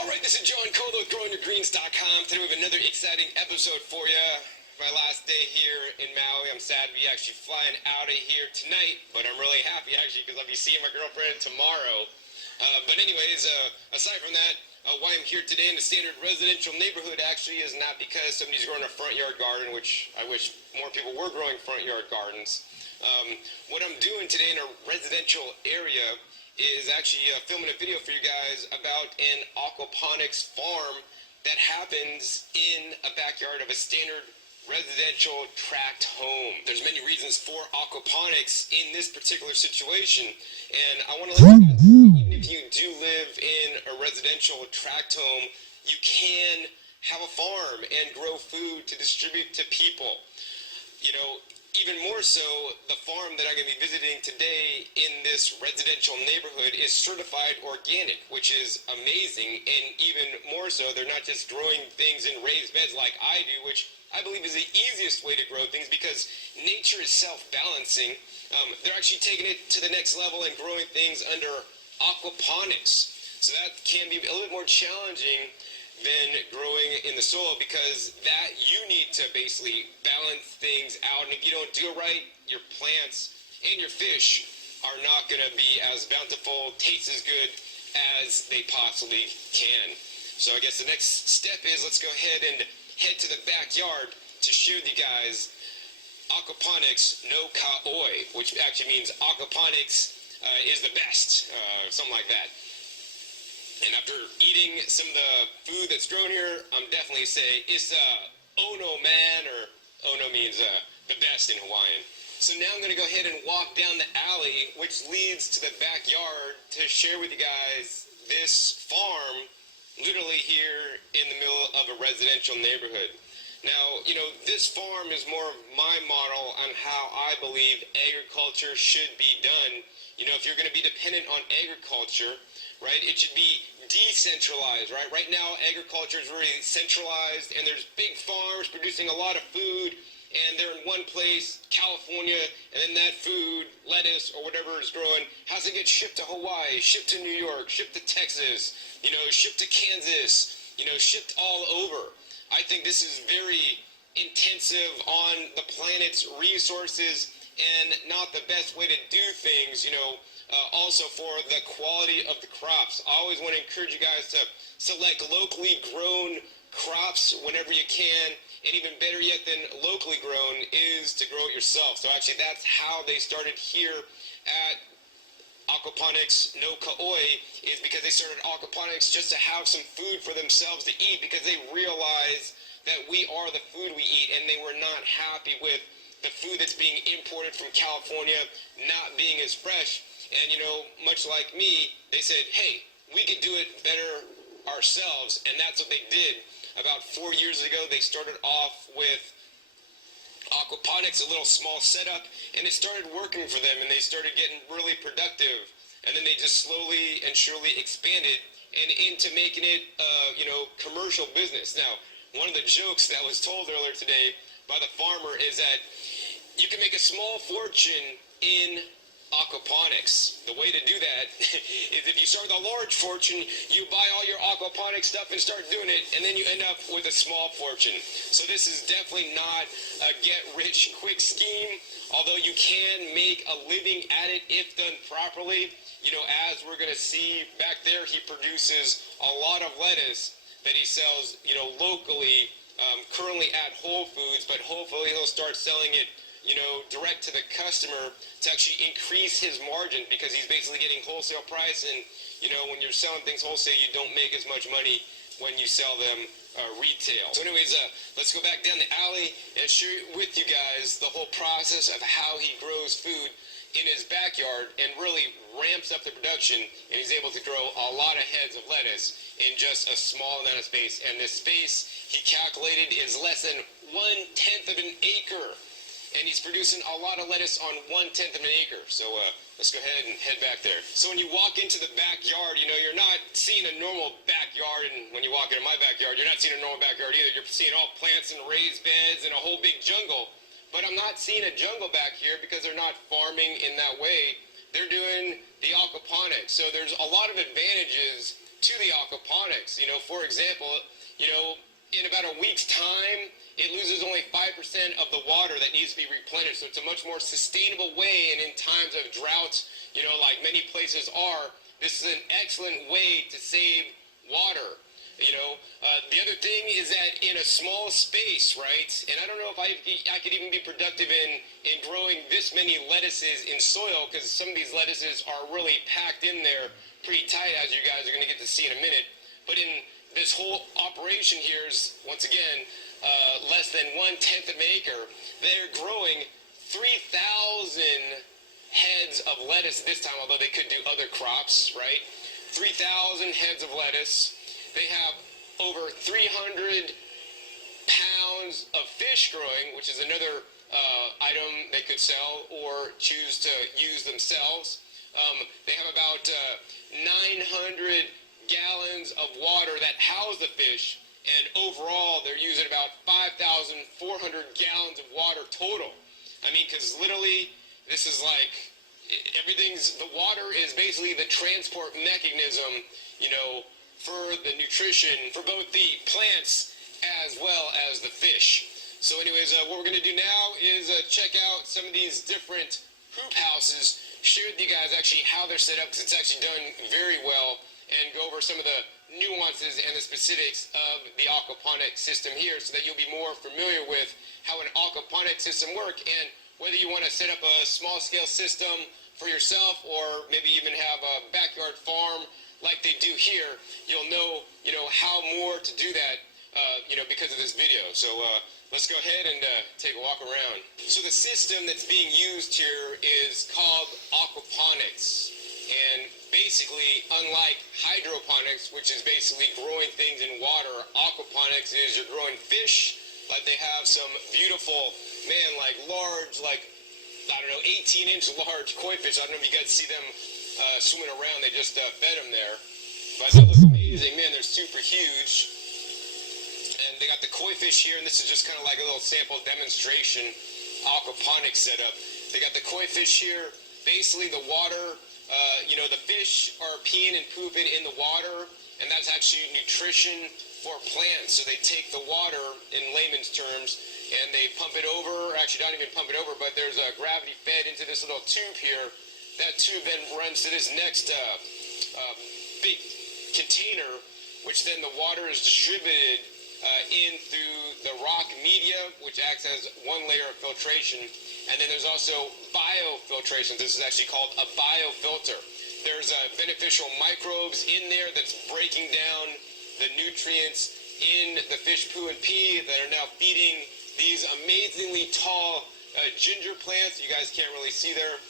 Alright, this is John Cole with GrowingYourGreens.com. Today we have another exciting episode for you. My last day here in Maui. I'm sad to be actually flying out of here tonight, but I'm really happy actually because I'll be seeing my girlfriend tomorrow. But anyways, aside from that, why I'm here today in the standard residential neighborhood actually is not because somebody's growing a front yard garden, which I wish more people were growing front yard gardens. What I'm doing today in a residential area is actually filming a video for you guys about an aquaponics farm that happens in a backyard of a standard residential tract home. There's many reasons for aquaponics in this particular situation, and I want to let you guys know, even if you do live in a residential tract home, you can have a farm and grow food to distribute to people. You know, even more so, the farm that I'm going to be visiting today in this residential neighborhood is certified organic, which is amazing. And even more so, they're not just growing things in raised beds like I do, which I believe is the easiest way to grow things because nature is self-balancing. They're actually taking it to the next level and growing things under aquaponics. So that can be a little bit more challenging than growing in the soil, because that you need to basically balance things out, and if you don't do it right, your plants and your fish are not going to be as bountiful, taste as good as they possibly can. So I guess the next step is let's go ahead and head to the backyard to share with you guys aquaponics no ka-oi, which actually means aquaponics is the best, something like that. And after eating some of the food that's grown here, I'm definitely say it's ono man, or ono means the best in Hawaiian. So now I'm going to go ahead and walk down the alley, which leads to the backyard, to share with you guys this farm, literally here in the middle of a residential neighborhood. Now, you know, this farm is more of my model on how I believe agriculture should be done. You know, if you're going to be dependent on agriculture, right, it should be decentralized, right? Right now, agriculture is really centralized, and there's big farms producing a lot of food, and they're in one place, California, and then that food, lettuce, or whatever is growing, has to get shipped to Hawaii, shipped to New York, shipped to Texas, you know, shipped to Kansas, you know, shipped all over. I think this is very intensive on the planet's resources and not the best way to do things, you know. Also for the quality of the crops. I always want to encourage you guys to select locally grown crops whenever you can, and even better yet than locally grown is to grow it yourself. So actually that's how they started here at Aquaponics no ka-oi, is because they started aquaponics just to have some food for themselves to eat, because they realized that we are the food we eat, and they were not happy with the food that's being imported from California not being as fresh. And, you know, much like me, they said, hey, we could do it better ourselves. And that's what they did. About 4 years ago, they started off with aquaponics, a little small setup, and it started working for them, and they started getting really productive. And then they just slowly and surely expanded and into making it, you know, commercial business. Now, one of the jokes that was told earlier today by the farmer is that you can make a small fortune in aquaponics. The way to do that is if you start with a large fortune, you buy all your aquaponic stuff and start doing it, and then you end up with a small fortune. So this is definitely not a get-rich-quick scheme, although you can make a living at it if done properly. You know, as we're going to see back there, he produces a lot of lettuce that he sells, you know, locally, currently at Whole Foods, but hopefully he'll start selling it, you know, direct to the customer to actually increase his margin, because he's basically getting wholesale price. And, you know, when you're selling things wholesale, you don't make as much money when you sell them retail. So anyways, let's go back down the alley and share with you guys the whole process of how he grows food in his backyard and really ramps up the production, and he's able to grow a lot of heads of lettuce in just a small amount of space. And this space he calculated is less than 1/10 of an acre. And he's producing a lot of lettuce on 1/10 of an acre. So let's go ahead and head back there. So when you walk into the backyard, you know, you're not seeing a normal backyard. And when you walk into my backyard, you're not seeing a normal backyard either. You're seeing all plants and raised beds and a whole big jungle. But I'm not seeing a jungle back here because they're not farming in that way. They're doing the aquaponics. So there's a lot of advantages to the aquaponics. For example, in about a week's time, it loses only 5% of the water that needs to be replenished. So it's a much more sustainable way, and in times of drought, like many places are, this is an excellent way to save water. The other thing is that in a small space, right? And I don't know if I could even be productive in growing this many lettuces in soil, because some of these lettuces are really packed in there pretty tight, as you guys are going to get to see in a minute. But in this whole operation here is, once again, less than 1/10 of an acre. They're growing 3,000 heads of lettuce this time, although they could do other crops, right? 3,000 heads of lettuce. They have over 300 pounds of fish growing, which is another item they could sell or choose to use themselves. They have about 900 gallons of water that house the fish, and overall they're using about 5,400 gallons of water total. I mean, because literally this is like the water is basically the transport mechanism, for the nutrition for both the plants as well as the fish. So anyways, what we're going to do now is check out some of these different hoop houses, share with you guys actually how they're set up, because it's actually done very well, and go over some of the nuances and the specifics of the aquaponic system here, so that you'll be more familiar with how an aquaponic system works, and whether you want to set up a small scale system for yourself, or maybe even have a backyard farm like they do here, you'll know, how more to do that, because of this video. So let's go ahead and take a walk around. So the system that's being used here is called aquaponics. And basically, unlike hydroponics, which is basically growing things in water, aquaponics is you're growing fish. Like they have some beautiful, large, 18-inch large koi fish. I don't know if you guys see them swimming around. They just fed them there. But they look amazing. Man, they're super huge. And they got the koi fish here, and this is just kind of like a little sample demonstration aquaponics setup. They got the koi fish here. Basically, the water, the fish are peeing and pooping in the water, and that's actually nutrition for plants. So they take the water, in layman's terms, and they pump it over, or actually not even pump it over, but there's a gravity fed into this little tube here. That tube then runs to this next big container, which then the water is distributed in through the rock media, which acts as one layer of filtration. And then there's also biofiltration. This is actually called a biofilter. There's beneficial microbes in there that's breaking down the nutrients in the fish poo and pee that are now feeding these amazingly tall ginger plants. You guys can't really see there.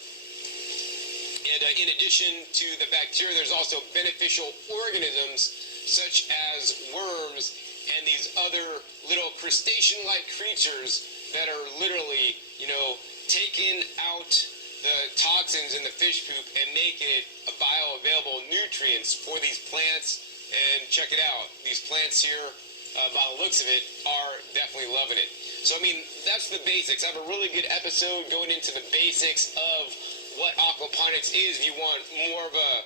And in addition to the bacteria, there's also beneficial organisms such as worms and these other little crustacean-like creatures that are literally, taking out the toxins in the fish poop and making it a bioavailable nutrients for these plants. And check it out, these plants here, by the looks of it, are definitely loving it. So, that's the basics. I have a really good episode going into the basics of what aquaponics is. If you want more of a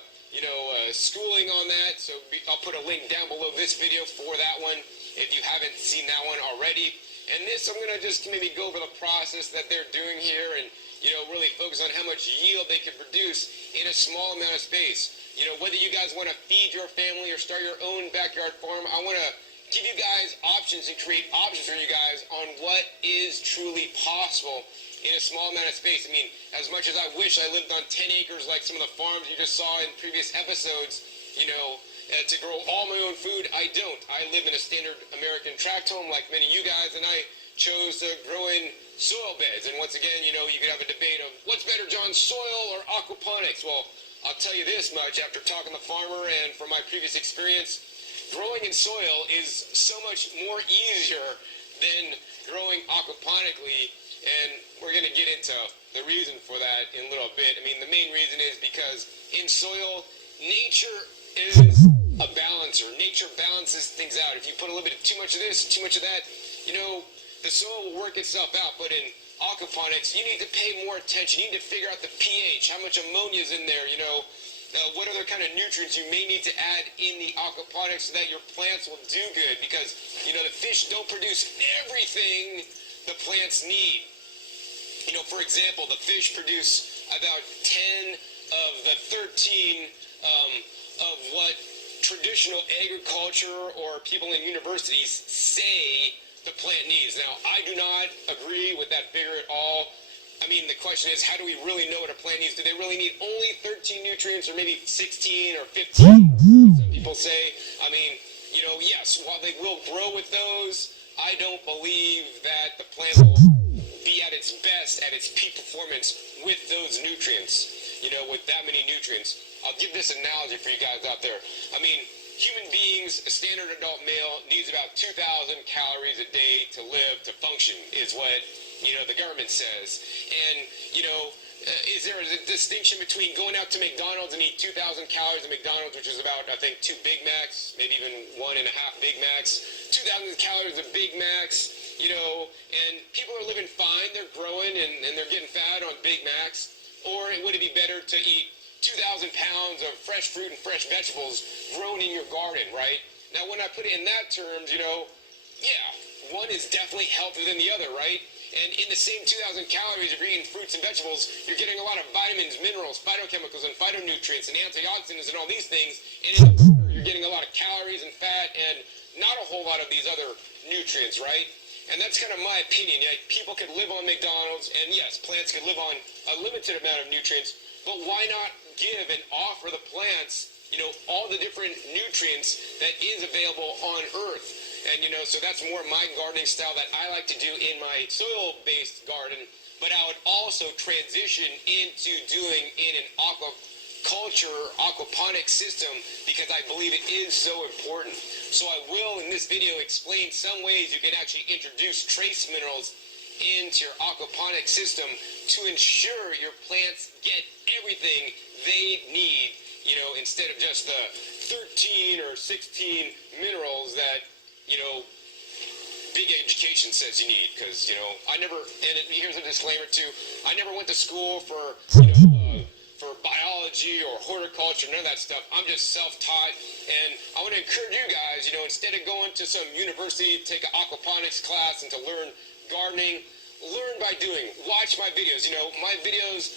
schooling on that, so I'll put a link down below this video for that one if you haven't seen that one already. And this, I'm gonna just maybe go over the process that they're doing here, and really focus on how much yield they can produce in a small amount of space. Whether you guys want to feed your family or start your own backyard farm, I want to give you guys options and create options for you guys on what is truly possible in a small amount of space. As much as I wish I lived on 10 acres like some of the farms you just saw in previous episodes, to grow all my own food, I don't. I live in a standard American tract home like many of you guys, and I chose to grow in soil beds. And once again, you could have a debate of what's better, John, soil or aquaponics? Well, I'll tell you this much after talking to the farmer and from my previous experience, growing in soil is so much more easier than growing aquaponically. And we're going to get into the reason for that in a little bit. The main reason is because in soil, nature is a balancer. Nature balances things out. If you put a little bit too much of this, too much of that, the soil will work itself out. But in aquaponics, you need to pay more attention. You need to figure out the pH, how much ammonia is in there, what other kind of nutrients you may need to add in the aquaponics so that your plants will do good, because, you know, the fish don't produce everything the plants need. You know, for example, the fish produce about 10 of the 13 of what traditional agriculture or people in universities say the plant needs. Now, I do not agree with that figure at all. I mean, the question is, how do we really know what a plant needs? Do they really need only 13 nutrients, or maybe 16 or 15? Some people say. I mean, you know, yes, while they will grow with those, I don't believe that the plant will be at its best, at its peak performance with those nutrients, you know, with that many nutrients. I'll give this analogy for you guys out there. I mean, human beings, a standard adult male, needs about 2,000 calories a day to live, to function, is what, you know, the government says. And, you know, is there a distinction between going out to McDonald's and eat 2,000 calories at McDonald's, which is about, I think, 2 Big Macs, maybe even 1.5 Big Macs, 2,000 calories of Big Macs, you know, and people are living fine, they're growing, and they're getting fat on Big Macs? Or would it be better to eat 2,000 pounds of fresh fruit and fresh vegetables grown in your garden, right? Now, when I put it in that terms, you know, yeah, one is definitely healthier than the other, right? And in the same 2,000 calories, if you're eating fruits and vegetables, you're getting a lot of vitamins, minerals, phytochemicals, and phytonutrients, and antioxidants, and all these things. And in the burger, you're getting a lot of calories and fat, and not a whole lot of these other nutrients, right? And that's kind of my opinion. Yeah, people could live on McDonald's, and yes, plants could live on a limited amount of nutrients, but why not give and offer the plants, you know, all the different nutrients that is available on Earth? And, you know, so that's more my gardening style that I like to do in my soil-based garden, but I would also transition into doing in an aquaponic system, because I believe it is so important. So I will, in this video, explain some ways you can actually introduce trace minerals into your aquaponic system to ensure your plants get everything they need, you know, instead of just the 13 or 16 minerals that, you know, big education says you need. Because, you know, I never, and here's a disclaimer too, I never went to school for, you know, for biology or horticulture, none of that stuff. I'm just self-taught, and I want to encourage you guys, you know, instead of going to some university to take an aquaponics class and to learn gardening, learn by doing. Watch my videos. You know, my videos,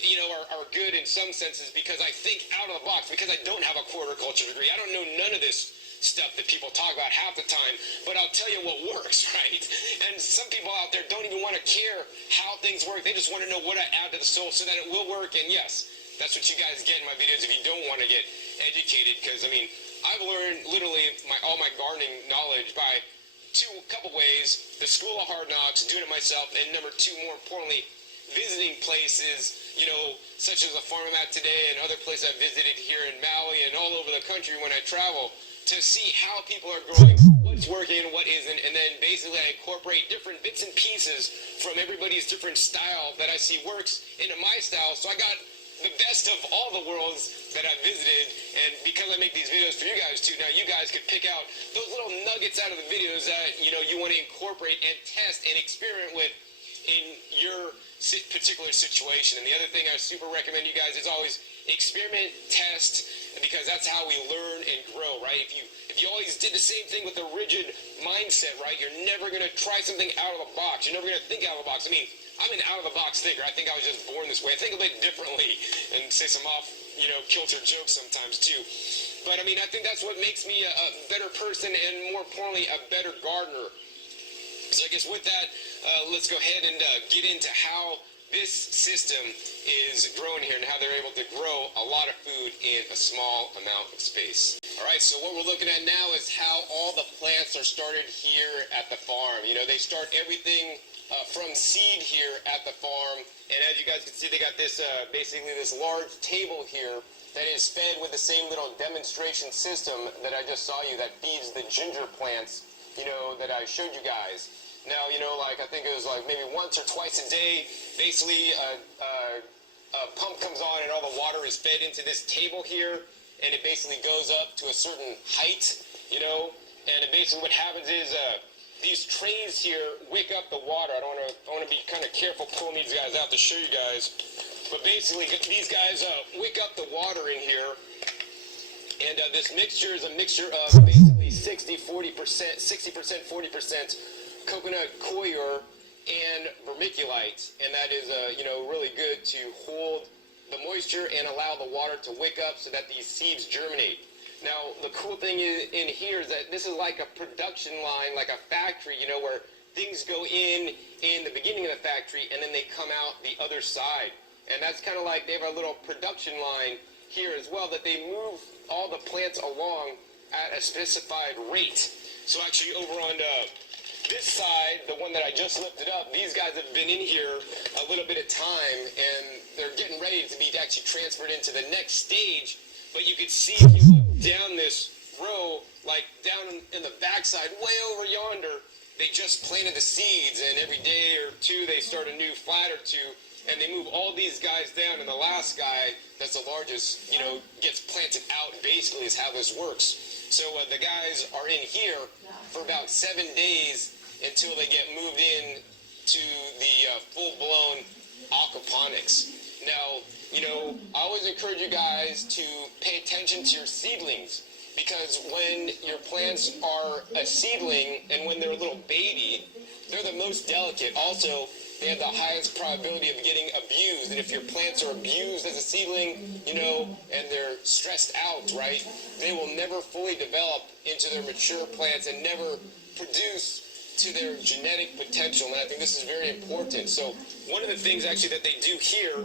you know, are good in some senses because I think out of the box, because I don't have a horticulture degree. I don't know none of this stuff that people talk about half the time, but I'll tell you what works, right? And some people out there don't even want to care how things work. They just want to know what I add to the soil so that it will work. And yes, that's what you guys get in my videos if you don't want to get educated, because I mean, I've learned literally all my gardening knowledge by a couple ways: the school of hard knocks, doing it myself, and number two, more importantly, visiting places, you know, such as the farm I'm at today and other places I've visited here in Maui and all over the country when I travel, to see how people are growing, what's working, what isn't, and then basically I incorporate different bits and pieces from everybody's different style that I see works into my style. So I got the best of all the worlds that I've visited, and because I make these videos for you guys too, now you guys could pick out those little nuggets out of the videos that, you know, you want to incorporate and test and experiment with in your particular situation. And the other thing I super recommend you guys is always experiment, test, because that's how we learn and grow, right? If you always did the same thing with a rigid mindset, right, you're never going to try something out of the box. You're never going to think out of the box. I mean, I'm an out-of-the-box thinker. I think I was just born this way. I think a bit differently and say some kilter jokes sometimes too. But I mean, I think that's what makes me a better person and, more importantly, a better gardener. So I guess with that, let's go ahead and get into how this system is growing here and how they're able to grow a lot of food in a small amount of space. All right, so what we're looking at now is how all the plants are started here at the farm. You know, they start everything from seed here at the farm, and as you guys can see, they got this basically this large table here that is fed with the same little demonstration system that I just saw you that feeds the ginger plants, you know, that I showed you guys. Now, you know, like I think it was like maybe once or twice a day, basically a pump comes on and all the water is fed into this table here, and it basically goes up to a certain height, you know, and it basically what happens is these trays here wick up the water. I want to be kind of careful pulling these guys out to show you guys, But basically, these guys wick up the water in here. And this mixture is a mixture of basically 60%, 40% coconut coir and vermiculite. And that is, really good to hold the moisture and allow the water to wick up so that these seeds germinate. Now, the cool thing in here is that this is like a production line, like a factory, where things go in the beginning of the factory and then they come out the other side. And that's kind of like they have a little production line here as well, that they move all the plants along at a specified rate. So actually over on this side, the one that I just lifted up, these guys have been in here a little bit of time and they're getting ready to be actually transferred into the next stage. But you can see if you look down this row, like down in the backside, way over yonder, they just planted the seeds, and every day or two they start a new flat or two, and they move all these guys down, and the last guy, that's the largest, gets planted out, basically is how this works. So the guys are in here for about 7 days until they get moved in to the full-blown aquaponics. Now, I always encourage you guys to pay attention to your seedlings, because when your plants are a seedling and when they're a little baby, they're the most delicate. Also, they have the highest probability of getting abused. And if your plants are abused as a seedling, and they're stressed out, right, they will never fully develop into their mature plants and never produce to their genetic potential. And I think this is very important. So one of the things actually that they do here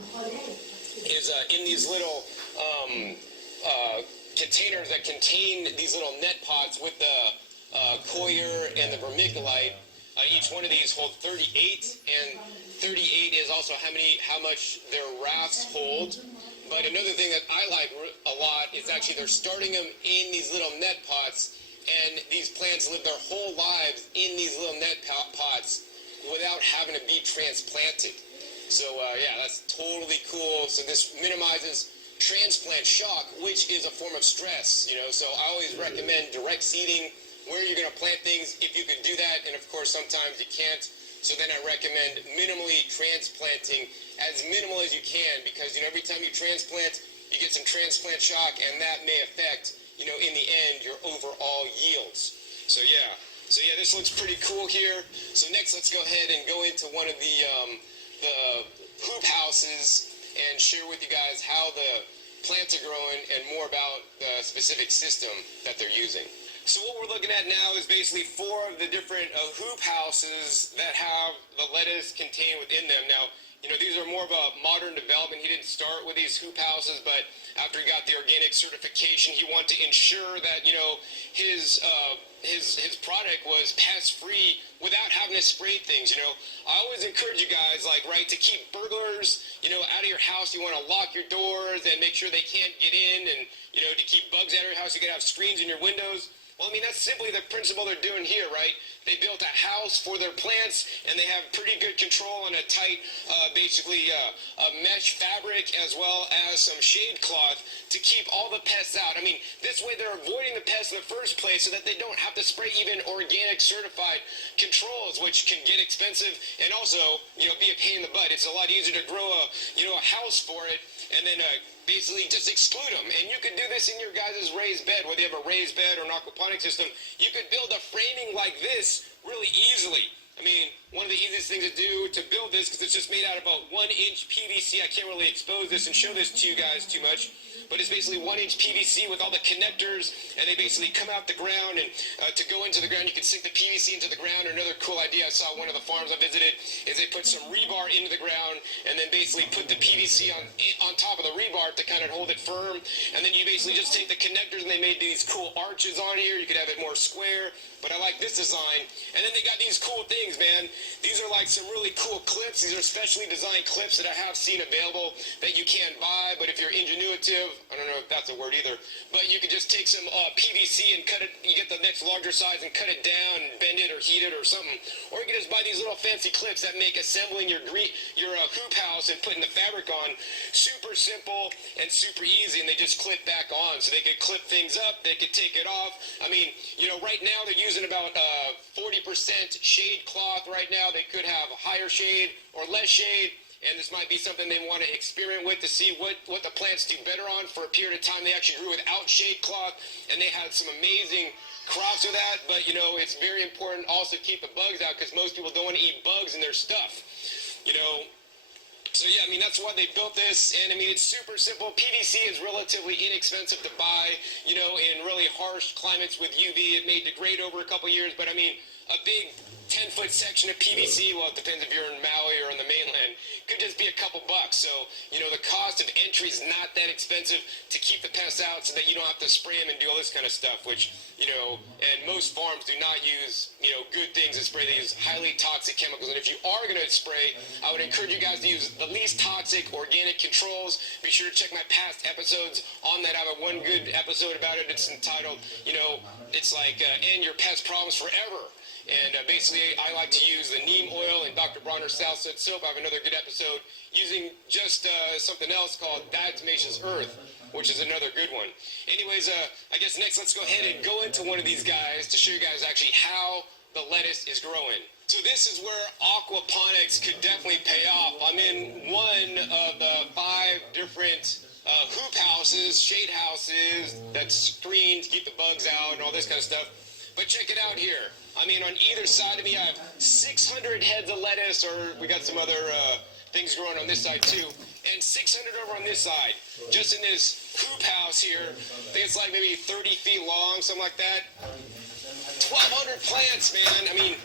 is in these little containers that contain these little net pots with the coir and the vermiculite. Each one of these hold 38, and 38 is also how much their rafts hold. But another thing that I like a lot is actually they're starting them in these little net pots, and these plants live their whole lives in these little net pots without having to be transplanted. So that's totally cool. So this minimizes transplant shock, which is a form of stress, So I always recommend direct seeding where you're going to plant things if you could do that, and of course sometimes you can't. So then I recommend minimally transplanting, as minimal as you can, because every time you transplant, you get some transplant shock, and that may affect, in the end, your overall yields. So this looks pretty cool here. So next, let's go ahead and go into one of the hoop houses and share with you guys how the plants are growing and more about the specific system that they're using. So what we're looking at now is basically 4 of the different hoop houses that have the lettuce contained within them. Now, these are more of a modern development. He didn't start with these hoop houses, but after he got the organic certification, he wanted to ensure that, his product was pest-free without having to spray things, I always encourage you guys, to keep burglars, out of your house. You want to lock your doors and make sure they can't get in, and, to keep bugs out of your house, you got to have screens in your windows. Well, that's simply the principle they're doing here, right? They built a house for their plants, and they have pretty good control on a tight, a mesh fabric, as well as some shade cloth to keep all the pests out. This way they're avoiding the pests in the first place so that they don't have to spray even organic certified controls, which can get expensive and also, be a pain in the butt. It's a lot easier to grow a house for it and then basically just exclude them. And you could do this in your guys' raised bed, whether you have a raised bed or an aquaponic system. You could build a framing like this really easily. One of the easiest things to do to build this, because it's just made out of about 1-inch PVC. I can't really expose this and show this to you guys too much, but it's basically 1-inch PVC with all the connectors, and they basically come out the ground, and to go into the ground, you can sink the PVC into the ground. Or another cool idea I saw one of the farms I visited is they put some rebar into the ground, and then basically put the PVC on top of the rebar to kind of hold it firm, and then you basically just take the connectors, and they made these cool arches on here. You could have it more square, but I like this design. And then they got these cool things, man. These are like some really cool clips. These are specially designed clips that I have seen available that you can't buy, but if you're ingenuitive, I don't know if that's a word either, but you could just take some PVC and cut it, you get the next larger size and cut it down and bend it or heat it or something. Or you can just buy these little fancy clips that make assembling your hoop house and putting the fabric on super simple and super easy, and they just clip back on. So they could clip things up, they could take it off. Right now they're using about 40% shade cloth right now. They could have higher shade or less shade. and this might be something they want to experiment with to see what the plants do better on. For a period of time, they actually grew without shade cloth, and they had some amazing crops with that. But you know, it's very important also to keep the bugs out, because most people don't want to eat bugs in their stuff, you know. So yeah, I mean, that's why they built this, and I mean, it's super simple. PVC is relatively inexpensive to buy, you know, in really harsh climates with UV. It may degrade over a couple years, but I mean, a big 10-foot section of PVC, well, it depends if you're in Maui or on the mainland, could just be a couple bucks. So, you know, the cost of entry is not that expensive to keep the pests out so that you don't have to spray them and do all this kind of stuff, which, you know, and most farms do not use, you know, good things to spray. They use highly toxic chemicals. And if you are going to spray, I would encourage you guys to use the least toxic organic controls. Be sure to check my past episodes on that. I have one good episode about it. It's entitled, you know, it's like End Your Pest Problems Forever. And basically, I like to use the neem oil and Dr. Bronner's Southside soap. I have another good episode using just something else called diatomaceous earth, which is another good one. Anyways, I guess next let's go ahead and go into one of these guys to show you guys actually how the lettuce is growing. So this is where aquaponics could definitely pay off. I'm in one of the 5 different hoop houses, shade houses that's screened to keep the bugs out and all this kind of stuff. But check it out here. I mean, on either side of me, I have 600 heads of lettuce, or we got some other things growing on this side too, and 600 over on this side. Just in this hoop house here, I think it's like maybe 30 feet long, something like that. 1,200 plants, man. I mean,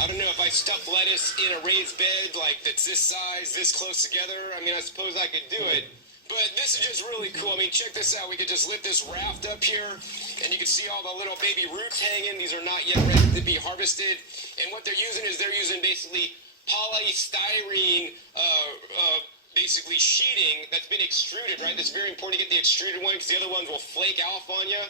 I don't know if I stuff lettuce in a raised bed like that's this size, this close together. I mean, I suppose I could do it. But this is just really cool. I mean, check this out. We could just lift this raft up here, and you can see all the little baby roots hanging. These are not yet ready to be harvested. And what they're using is they're using basically polystyrene, basically sheeting that's been extruded, right? That's very important to get the extruded one, because the other ones will flake off on you.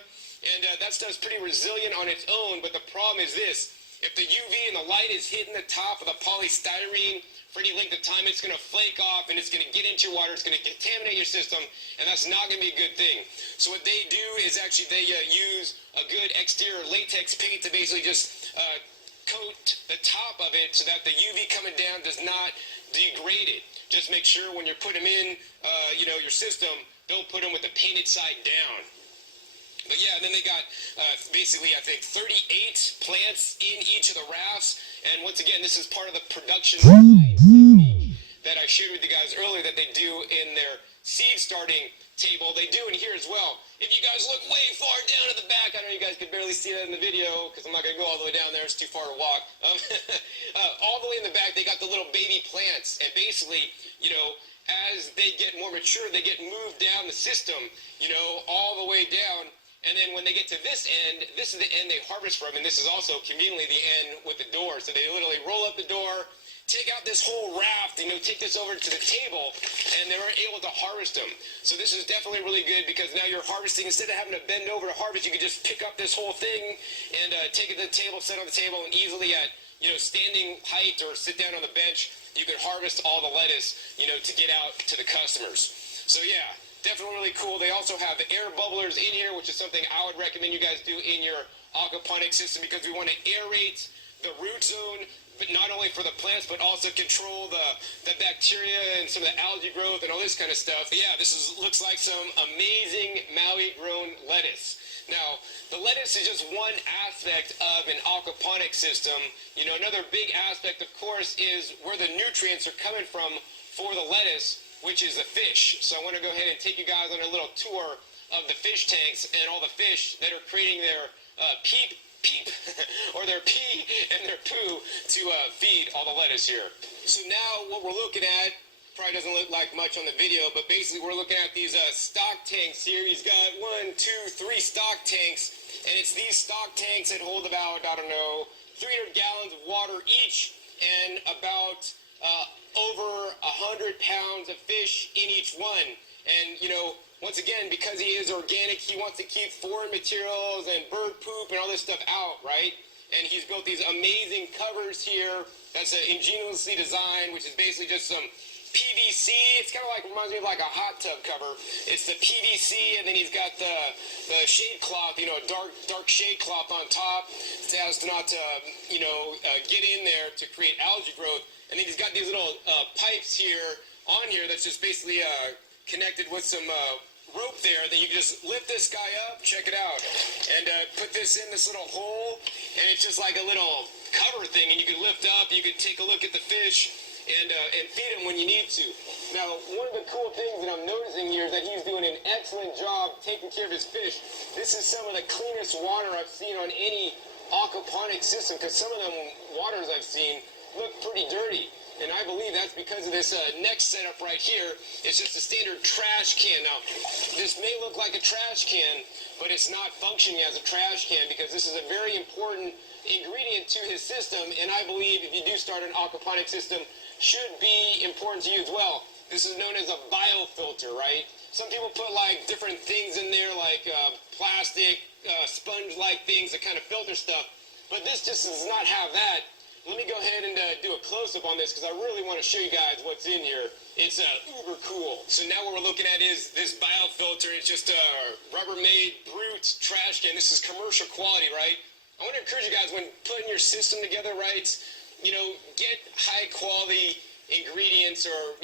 And that stuff's pretty resilient on its own, but the problem is this. If the UV and the light is hitting the top of the polystyrene for any length of time, it's going to flake off and it's going to get into your water. It's going to contaminate your system, and that's not going to be a good thing. So what they do is actually they use a good exterior latex paint to basically just coat the top of it so that the UV coming down does not degrade it. Just make sure when you're putting them in, you know, your system, don't put them with the painted side down. But yeah, and then they got basically, I think, 38 plants in each of the rafts. And once again, this is part of the production technique that I shared with you guys earlier that they do in their seed starting table. They do in here as well. If you guys look way far down at the back, I know you guys could barely see that in the video because I'm not going to go all the way down there. It's too far to walk. All the way in the back, they got the little baby plants. And basically, you know, as they get more mature, they get moved down the system, you know, all the way down. And then when they get to this end, this is the end they harvest from, and this is also conveniently the end with the door. So they literally roll up the door, take out this whole raft, you know, take this over to the table, and they're able to harvest them. So this is definitely really good because now you're harvesting. Instead of having to bend over to harvest, you can just pick up this whole thing and take it to the table, sit on the table, and easily at, you know, standing height or sit down on the bench, you could harvest all the lettuce, you know, to get out to the customers. So yeah. Definitely really cool. They also have air bubblers in here, which is something I would recommend you guys do in your aquaponics system because we want to aerate the root zone, but not only for the plants, but also control the bacteria and some of the algae growth and all this kind of stuff. But yeah, looks like some amazing Maui-grown lettuce. Now, the lettuce is just one aspect of an aquaponics system. You know, another big aspect, of course, is where the nutrients are coming from for the lettuce, which is the fish. So I want to go ahead and take you guys on a little tour of the fish tanks and all the fish that are creating their peep, or their pee and their poo to feed all the lettuce here. So now what we're looking at, probably doesn't look like much on the video, but basically we're looking at these stock tanks here. He's got 1, 2, 3 stock tanks, and it's these stock tanks that hold about, I don't know, 300 gallons of water each, and about over 100 pounds of fish in each one. And, you know, once again, because he is organic, he wants to keep foreign materials and bird poop and all this stuff out, right? And he's built these amazing covers here that's ingeniously designed, which is basically just some PVC. It's kind of like, reminds me of like a hot tub cover. It's the PVC, and then he's got the shade cloth, you know, dark shade cloth on top so as to not to, get in there to create algae growth. And then he's got these little pipes here on here that's just basically connected with some rope there that you can just lift this guy up, check it out, and put this in this little hole, and it's just like a little cover thing, and you can lift up, you can take a look at the fish, and feed them when you need to. Now, one of the cool things that I'm noticing here is that he's doing an excellent job taking care of his fish. This is some of the cleanest water I've seen on any aquaponic system, because some of them waters I've seen look pretty dirty. And I believe that's because of this next setup right here. It's just a standard trash can. Now, this may look like a trash can, but it's not functioning as a trash can because this is a very important ingredient to his system. And I believe if you do start an aquaponic system, should be important to you as well. This is known as a biofilter, right? Some people put like different things in there, like plastic, sponge-like things that kind of filter stuff. But this just does not have that. Let me go ahead and do a close-up on this because I really want to show you guys what's in here. It's uber cool. So now what we're looking at is this biofilter. It's just a Rubbermaid Brute trash can. This is commercial quality, right? I want to encourage you guys when putting your system together, right, get high-quality ingredients or,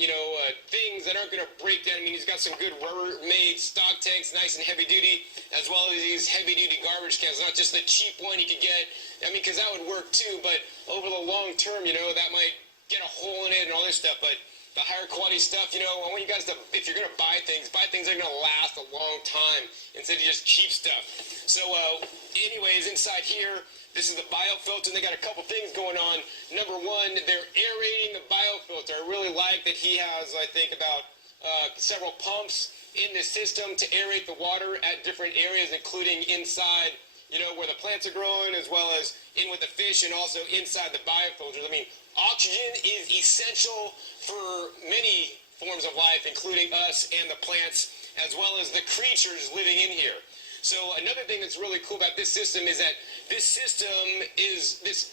things that aren't going to break down. I mean, he's got some good Rubbermaid stock tanks, nice and heavy-duty, as well as these heavy-duty garbage cans, not just the cheap one you could get. I mean, because that would work too, but over the long term, that might get a hole in it and all this stuff, but the higher quality stuff, I want you guys to, if you're going to buy things that are going to last a long time instead of just cheap stuff. So, anyways, inside here, this is the biofilter, and they got a couple things going on. Number one, they're aerating the biofilter. I really like that he has, I think, about several pumps in the system to aerate the water at different areas, including inside, where the plants are growing, as well as in with the fish and also inside the biofilters. I mean, oxygen is essential for many forms of life, including us and the plants, as well as the creatures living in here. So another thing that's really cool about this system is that this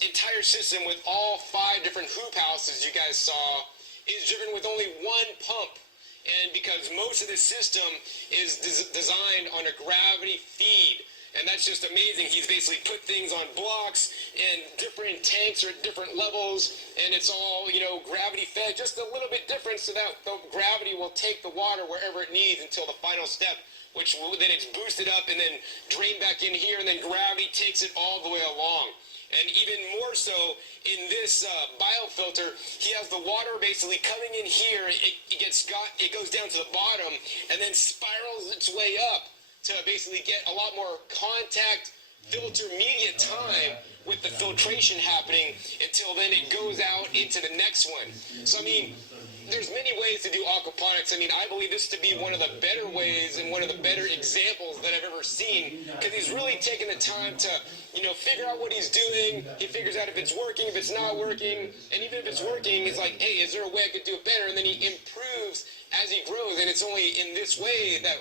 entire system with all 5 different hoop houses you guys saw is driven with only one pump. And because most of this system is designed on a gravity feed. And that's just amazing. He's basically put things on blocks and different tanks are at different levels, and it's all, gravity fed, just a little bit different so that the gravity will take the water wherever it needs until the final step, which then it's boosted up and then drained back in here, and then gravity takes it all the way along. And even more so, in this biofilter, he has the water basically coming in here, it goes down to the bottom, and then spirals its way up to basically get a lot more contact filter media time with the filtration happening until then it goes out into the next one. So, I mean, there's many ways to do aquaponics. I mean, I believe this to be one of the better ways and one of the better examples that I've ever seen, because he's really taken the time to, figure out what he's doing. He figures out if it's working, if it's not working, and even if it's working, it's like, hey, is there a way I could do it better? And then he improves as he grows, and it's only in this way that,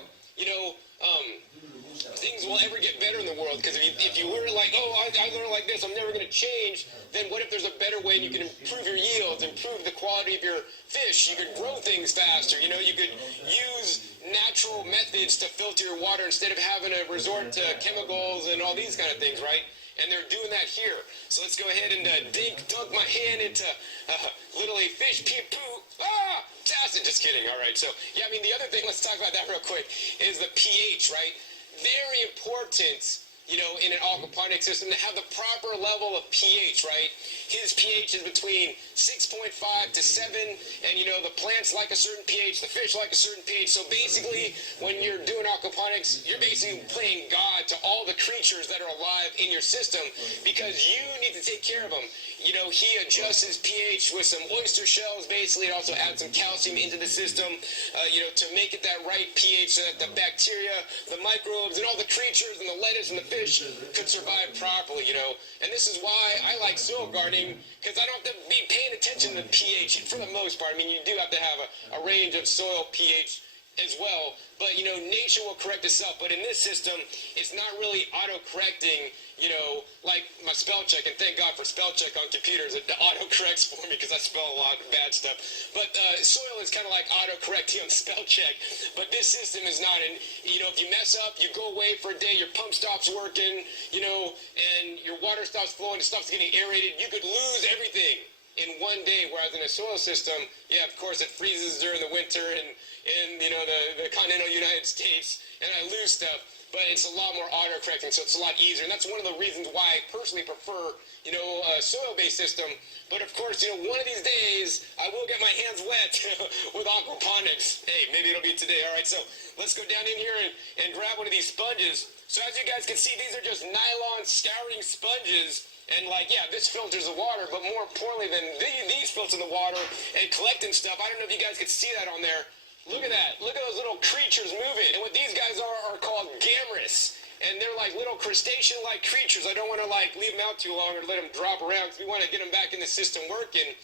things will ever get better in the world. Because if you learn like, I learned like this, I'm never going to change, then what if there's a better way and you can improve your yields, improve the quality of your fish, you could grow things faster, you could use natural methods to filter your water instead of having to resort to chemicals and all these kind of things, right? And they're doing that here. So let's go ahead and dunk my hand into literally fish pee poo. Fantastic. Just kidding. All right. So, yeah, I mean, the other thing, let's talk about that real quick, is the pH, right? Very important, in an aquaponic system to have the proper level of pH, right? His pH is between 6.5 to 7, and the plants like a certain pH, the fish like a certain pH. So basically, when you're doing aquaponics, you're basically playing God to all the creatures that are alive in your system because you need to take care of them. He adjusts his pH with some oyster shells, basically. It also adds some calcium into the system, to make it that right pH so that the bacteria, the microbes, and all the creatures and the lettuce and the fish could survive properly, And this is why I like soil gardening, because I don't have to be paying attention to the pH for the most part. I mean, you do have to have a range of soil pH as well, but nature will correct itself. But in this system, it's not really auto-correcting, like my spell check, and thank God for spell check on computers. It auto-corrects for me because I spell a lot of bad stuff. But soil is kind of like auto-correcting on spell check, but this system is not. And if you mess up, you go away for a day, your pump stops working, and your water stops flowing, it stops getting aerated, you could lose everything in one day. Whereas in a soil system, yeah, of course it freezes during the winter and in the continental United States, and I lose stuff, but it's a lot more auto-correcting, so it's a lot easier. And that's one of the reasons why I personally prefer a soil-based system. But of course, one of these days I will get my hands wet with aquaponics. Hey, maybe it'll be today. All right, so let's go down in here and grab one of these sponges. So as you guys can see, these are just nylon scouring sponges. And yeah, this filters the water, but more importantly than these filter the water and collecting stuff, I don't know if you guys could see that on there. Look at that. Look at those little creatures moving. And what these guys are called gammas. And they're like little crustacean-like creatures. I don't want to leave them out too long or let them drop around because we want to get them back in the system working.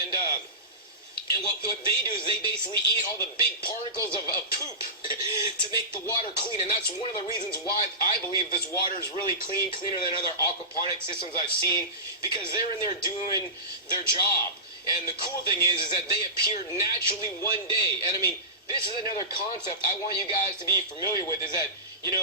And what they do is they basically eat all the big particles of poop to make the water clean. And that's one of the reasons why I believe this water is really clean, cleaner than other aquaponic systems I've seen, because they're in there doing their job. And the cool thing is that they appeared naturally one day. And I mean, this is another concept I want you guys to be familiar with, is that, in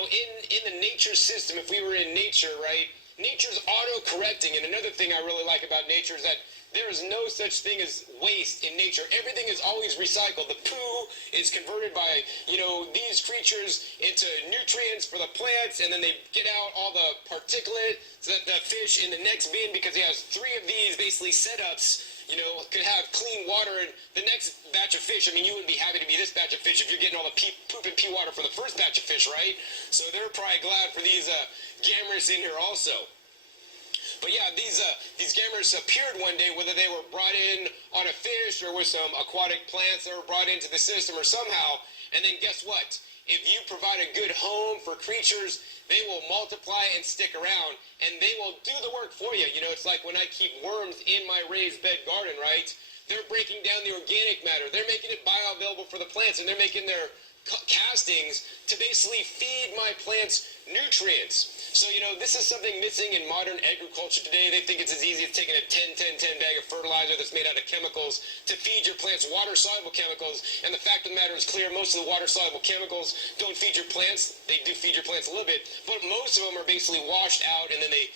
the nature system, if we were in nature, right, nature's auto-correcting. And another thing I really like about nature is that there is no such thing as waste in nature. Everything is always recycled. The poo is converted by, these creatures into nutrients for the plants, and then they get out all the particulate so that the fish in the next bin, because he has 3 of these basically setups, could have clean water. And the next batch of fish, I mean, you wouldn't be happy to be this batch of fish if you're getting all the poop and pee water for the first batch of fish, right? So they're probably glad for these gammas in here also. But yeah, these gammas appeared one day, whether they were brought in on a fish or with some aquatic plants that were brought into the system or somehow. And then guess what? If you provide a good home for creatures, they will multiply and stick around, and they will do the work for you. It's like when I keep worms in my raised bed garden, right? They're breaking down the organic matter. They're making it bioavailable for the plants, and they're making their castings to basically feed my plants nutrients. So, this is something missing in modern agriculture today. They think it's as easy as taking a 10-10-10 bag of fertilizer that's made out of chemicals to feed your plants water-soluble chemicals. And the fact of the matter is clear. Most of the water-soluble chemicals don't feed your plants. They do feed your plants a little bit, but most of them are basically washed out, and then they,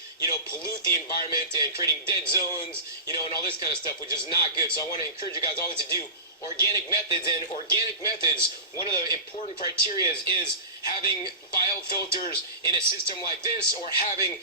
pollute the environment and creating dead zones, and all this kind of stuff, which is not good. So I want to encourage you guys always to do organic methods. And organic methods, one of the important criteria is having biofilters in a system like this, or having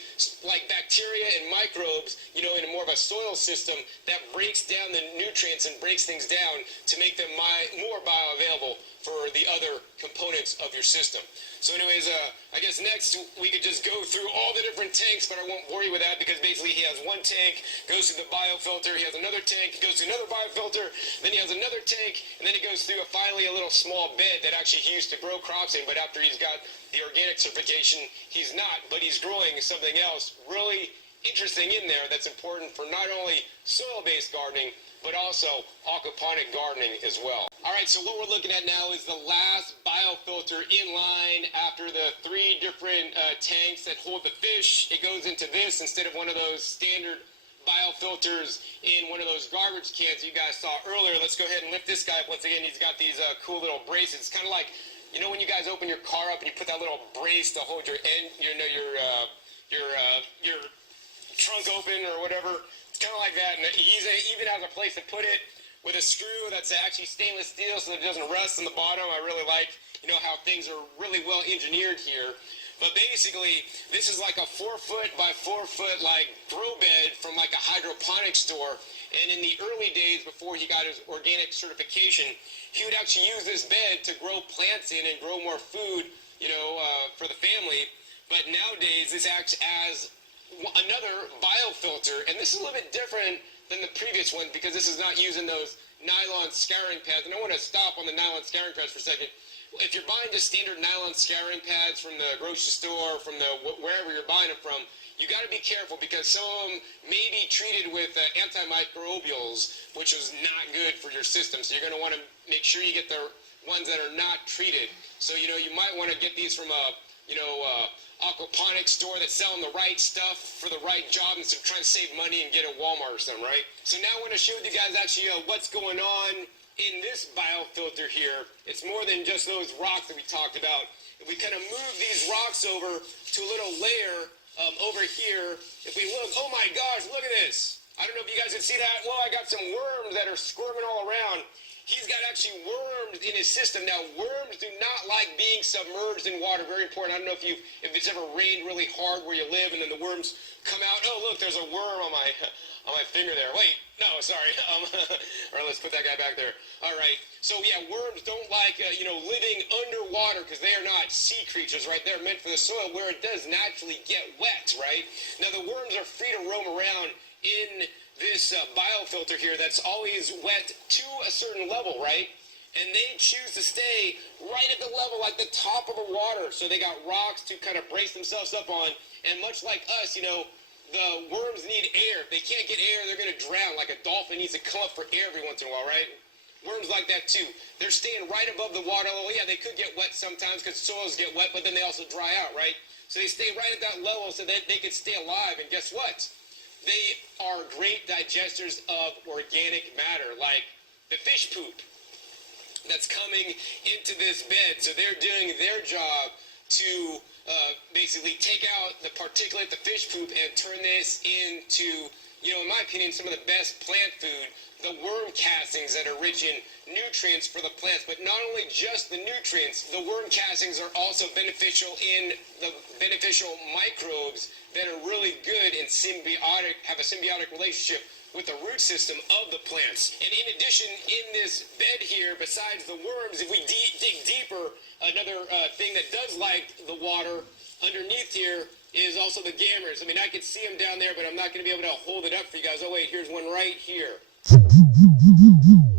bacteria and microbes, in a more of a soil system that breaks down the nutrients and breaks things down to make them more bioavailable for the other components of your system. So anyways, I guess next we could just go through all the different tanks, but I won't bore you with that because basically he has one tank, goes through the biofilter, he has another tank, goes through another biofilter, then he has another tank, and then he goes through finally a little small bed that actually he used to grow crops in, but after he's got the organic certification, he's not, but he's growing something else really interesting in there that's important for not only soil-based gardening, but also aquaponic gardening as well. All right, so what we're looking at now is the last biofilter in line after the 3 different tanks that hold the fish. It goes into this instead of one of those standard biofilters in one of those garbage cans you guys saw earlier. Let's go ahead and lift this guy up. Once again, he's got these cool little braces. It's kind of like, when you guys open your car up and you put that little brace to hold your your trunk open or whatever. It's kind of like that, and he even has a place to put it with a screw that's actually stainless steel so that it doesn't rust on the bottom. I really like, how things are really well engineered here. But basically, this is like a 4-foot by 4-foot grow bed from a hydroponic store. And in the early days before he got his organic certification, he would actually use this bed to grow plants in and grow more food, for the family. But nowadays, this acts as another biofilter, and this is a little bit different than the previous one because this is not using those nylon scouring pads. And I want to stop on the nylon scouring pads for a second. If you're buying just standard nylon scouring pads from the grocery store, from wherever you're buying them from, you got to be careful because some of them may be treated with antimicrobials, which is not good for your system. So you're going to want to make sure you get the ones that are not treated. So, you know, you might want to get these from a, aquaponics store that's selling the right stuff for the right job instead of trying to save money and get a Walmart or something, right? So now I want to show you guys actually what's going on in this biofilter here. It's more than just those rocks that we talked about. If we kind of move these rocks over to a little layer over here, if we look, oh my gosh, look at this. I don't know if you guys can see that. Well, I got some worms that are squirming all around. He's got actually worms in his system. Now, worms do not like being submerged in water. Very important. I don't know if it's ever rained really hard where you live and then the worms come out. Oh, look, there's a worm on my finger there. Wait, no, sorry. All right, let's put that guy back there. All right. So, yeah, worms don't like, living underwater because they are not sea creatures, right? They're meant for the soil where it does naturally get wet, right? Now, the worms are free to roam around in this biofilter here that's always wet to a certain level, right? And they choose to stay right at the level, like the top of the water. So they got rocks to kind of brace themselves up on. And much like us, the worms need air. If they can't get air, they're going to drown. Like a dolphin needs to come up for air every once in a while, right? Worms like that too. They're staying right above the water. Oh yeah, they could get wet sometimes because soils get wet, but then they also dry out, right? So they stay right at that level so that they can stay alive. And guess what? They are great digesters of organic matter, like the fish poop that's coming into this bed. So they're doing their job to basically take out the particulate, the fish poop, and turn this into, in my opinion, some of the best plant food. The worm castings that are rich in nutrients for the plants, but not only just the nutrients, the worm castings are also beneficial in the beneficial microbes that are really good and have a symbiotic relationship with the root system of the plants. And in addition, in this bed here, besides the worms, if we dig deeper, another thing that does like the water underneath here is also the gammers. I mean, I could see them down there, but I'm not going to be able to hold it up for you guys. Oh, wait, here's one right here.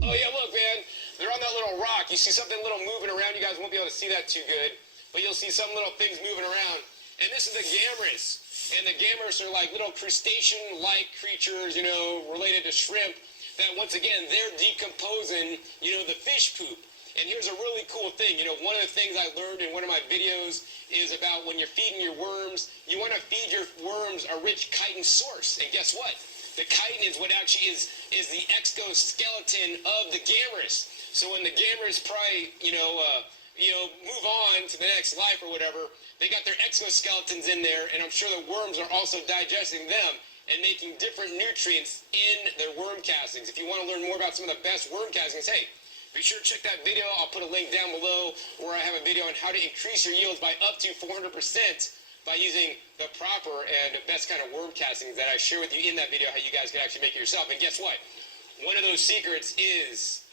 Oh, yeah, look, man. They're on that little rock. You see something little moving around. You guys won't be able to see that too good, but you'll see some little things moving around. And this is the gammers. And the gammers are like little crustacean-like creatures, related to shrimp, that once again, they're decomposing, the fish poop. And here's a really cool thing. One of the things I learned in one of my videos is about when you're feeding your worms, you want to feed your worms a rich chitin source. And guess what? The chitin is what actually is the exoskeleton of the gammers. So when the gammers probably, move on to the next life or whatever, they got their exoskeletons in there, and I'm sure the worms are also digesting them and making different nutrients in their worm castings. If you want to learn more about some of the best worm castings, hey, be sure to check that video. I'll put a link down below where I have a video on how to increase your yields by up to 400% by using the proper and best kind of worm castings that I share with you in that video, how you guys can actually make it yourself. And guess what? One of those secrets is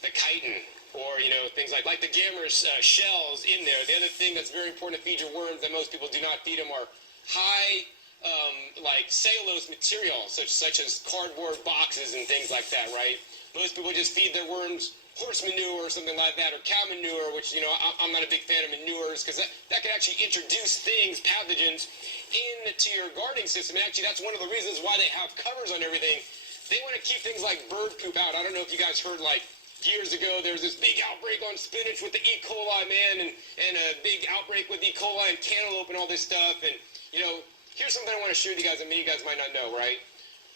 the chitin, or, things like the gammers shells in there. The other thing that's very important to feed your worms that most people do not feed them are high, cellulose material, such as cardboard boxes and things like that, right? Most people just feed their worms horse manure or something like that, or cow manure, which, I'm not a big fan of manures, because that can actually introduce things, pathogens, into your gardening system. And actually, that's one of the reasons why they have covers on everything. They want to keep things like bird poop out. I don't know if you guys heard, years ago, there was this big outbreak on spinach with the E. coli, man, and a big outbreak with E. coli and cantaloupe and all this stuff. And, here's something I want to share with you guys that you guys might not know, right?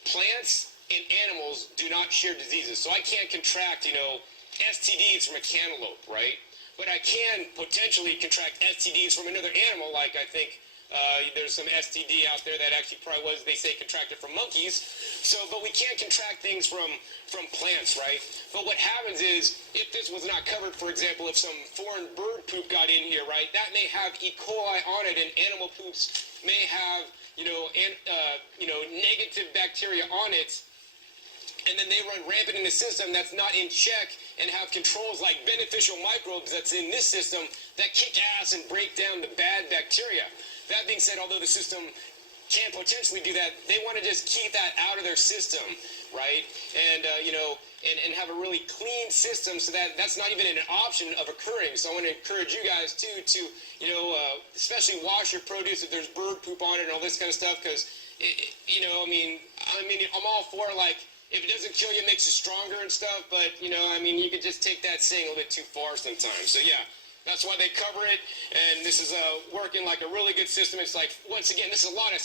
Plants and animals do not share diseases. So I can't contract, STDs from a cantaloupe, right? But I can potentially contract STDs from another animal, like I think there's some STD out there that actually probably was, they say, contracted from monkeys. So, but we can't contract things from plants, right? But what happens is, if this was not covered, for example, if some foreign bird poop got in here, right, that may have E. coli on it, and animal poops may have, negative bacteria on it, and then they run rampant in the system that's not in check and have controls like beneficial microbes that's in this system that kick ass and break down the bad bacteria. That being said, although the system can potentially do that, they want to just keep that out of their system, right? And, and have a really clean system so that that's not even an option of occurring. So I want to encourage you guys, too, to, especially wash your produce if there's bird poop on it and all this kind of stuff, because, I'm all for, if it doesn't kill you, it makes you stronger and stuff. But, you know, I mean, you could just take that saying a little bit too far sometimes. So, yeah, that's why they cover it. And this is working like a really good system. It's like, once again, this is a lot of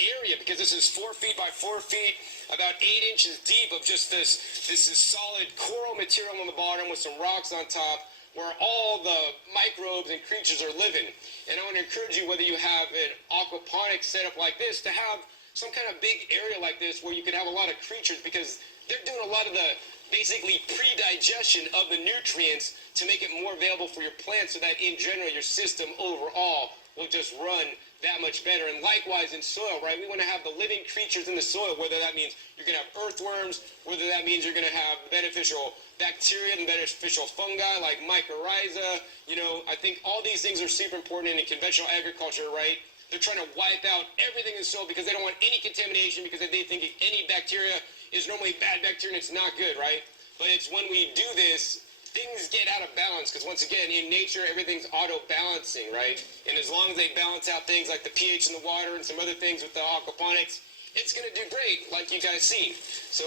area because this is 4 feet by 4 feet, about 8 inches deep of just this is solid coral material on the bottom with some rocks on top where all the microbes and creatures are living. And I want to encourage you, whether you have an aquaponics setup like this, to have some kind of big area like this where you could have a lot of creatures, because they're doing a lot of the basically pre-digestion of the nutrients to make it more available for your plants, so that in general your system overall will just run that much better. And likewise in soil, right? We want to have the living creatures in the soil, whether that means you're going to have earthworms, whether that means you're going to have beneficial bacteria and beneficial fungi like mycorrhiza. You know, I think all these things are super important in conventional agriculture, right? They're trying to wipe out everything in the soil because they don't want any contamination, because they think any bacteria is normally bad bacteria and it's not good, right? But it's when we do this, things get out of balance, because once again, in nature, everything's auto-balancing, right? And as long as they balance out things like the pH in the water and some other things with the aquaponics, it's going to do great, like you guys see. So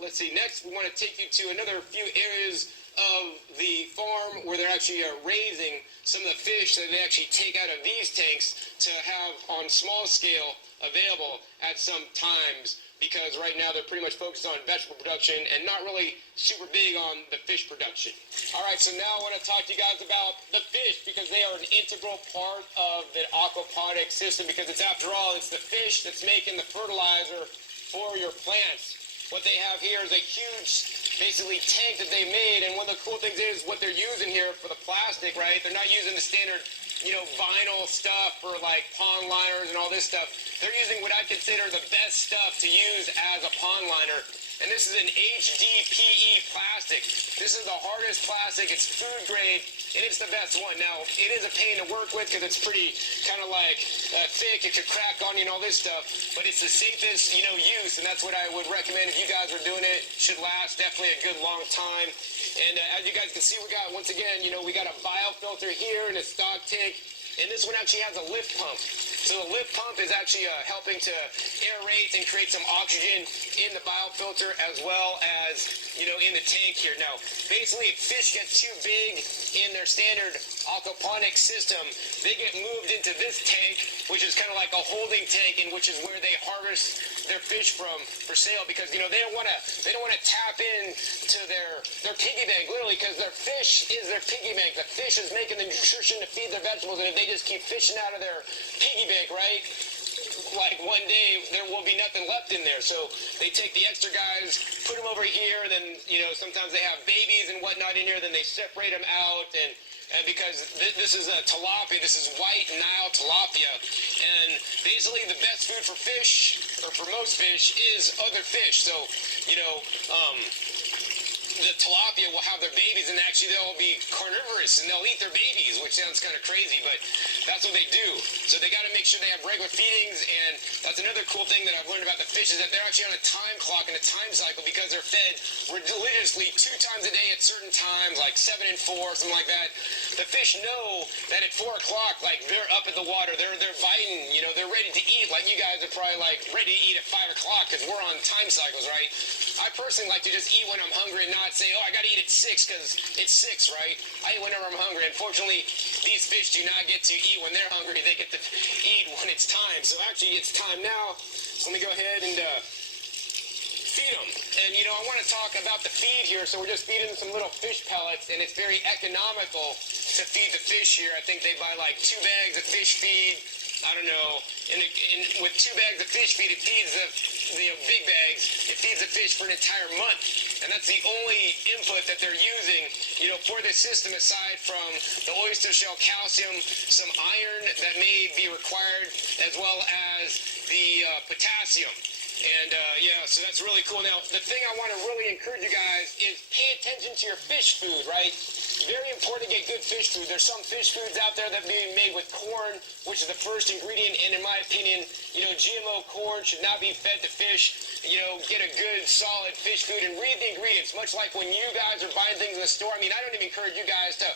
let's see, next we want to take you to another few areas of the farm where they're actually raising some of the fish that they actually take out of these tanks to have on small scale available at some times, because right now they're pretty much focused on vegetable production and not really super big on the fish production. All right, so now I want to talk to you guys about the fish, because they are an integral part of the aquaponics system, because it's, after all, it's the fish that's making the fertilizer for your plants. What they have here is a huge, basically, tank that they made, and one of the cool things is what they're using here for the plastic, right? They're not using the standard, you know, vinyl stuff for like pond liners and all this stuff. They're using what I consider the best stuff to use as a pond liner. And this is an HDPE plastic. This is the hardest plastic. It's food grade, and it's the best one. Now, it is a pain to work with because it's pretty kind of like thick. It could crack on you and all this stuff, but it's the safest, you know, use, and that's what I would recommend if you guys are doing it. Should last definitely a good long time. And as you guys can see, we got, once again, you know, we got a biofilter here in a stock tank, and this one actually has a lift pump. So the lift pump is actually helping to aerate and create some oxygen in the biofilter, as well as, you know, in the tank here. Now, basically, if fish get too big in their standard aquaponics system, they get moved into this tank, which is kind of like a holding tank, and which is where they harvest their fish from for sale, because, you know, they don't want to tap in to their piggy bank, literally, because their fish is their piggy bank. The fish is making the nutrition to feed their vegetables, and if they just keep fishing out of their piggy bank, right, like one day there will be nothing left in there. So they take the extra guys, put them over here, and then, you know, sometimes they have babies and whatnot in here, then they separate them out, and because this is a tilapia, this is white Nile tilapia, and basically the best food for fish, or for most fish, is other fish. So, you know, the tilapia will have their babies, and actually they'll be carnivorous, and they'll eat their babies, which sounds kind of crazy, but that's what they do. So they got to make sure they have regular feedings, and that's another cool thing that I've learned about the fish, is that they're actually on a time clock and a time cycle, because they're fed religiously 2 times a day at certain times, like 7 and 4, something like that. The fish know that at 4 o'clock, like, they're up at the water, they're biting, you know, they're ready to eat, like you guys are probably like ready to eat at 5 o'clock, because we're on time cycles, right? I personally like to just eat when I'm hungry and not say, oh, I got to eat at 6 because it's 6, right? I eat whenever I'm hungry. Unfortunately, these fish do not get to eat when they're hungry. They get to eat when it's time. So actually, it's time now. So let me go ahead and feed them. And, you know, I want to talk about the feed here. So we're just feeding them some little fish pellets, and it's very economical to feed the fish here. I think they buy like 2 bags of fish feed. I don't know, with 2 bags of fish feed, it feeds the big bags, it feeds the fish for an entire month. And that's the only input that they're using, you know, for this system, aside from the oyster shell calcium, some iron that may be required, as well as the potassium. And yeah, so that's really cool. Now, the thing I want to really encourage you guys is pay attention to your fish food, right? Very important to get good fish food. There's some fish foods out there that are being made with corn, which is the first ingredient, and in my opinion, you know, GMO corn should not be fed to fish. You know, get a good, solid fish food and read the ingredients, much like when you guys are buying things in the store. I mean, I don't even encourage you guys to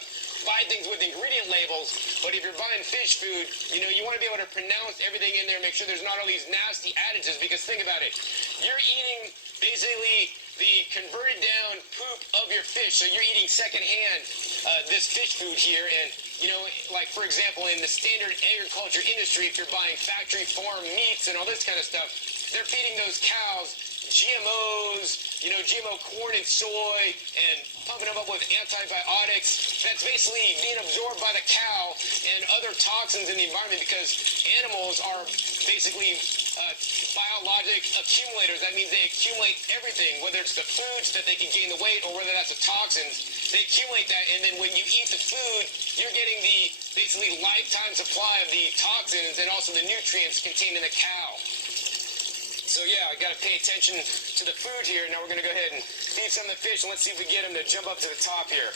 buy things with ingredient labels, but if you're buying fish food, you know, you want to be able to pronounce everything in there, make sure there's not all these nasty additives, because think about it, you're eating basically the converted down poop of your fish, so you're eating secondhand this fish food here. And you know, like for example, in the standard agriculture industry, if you're buying factory farm meats and all this kind of stuff, they're feeding those cows GMOs, you know, GMO corn and soy, and pumping them up with antibiotics. That's basically being absorbed by the cow and other toxins in the environment, because animals are basically biologic accumulators. That means they accumulate everything, whether it's the foods that they can gain the weight or whether that's the toxins. They accumulate that, and then when you eat the food, you're getting the basically lifetime supply of the toxins and also the nutrients contained in the cow. So yeah, I gotta pay attention to the food here. Now we're gonna go ahead and feed some of the fish, and let's see if we get them to jump up to the top here.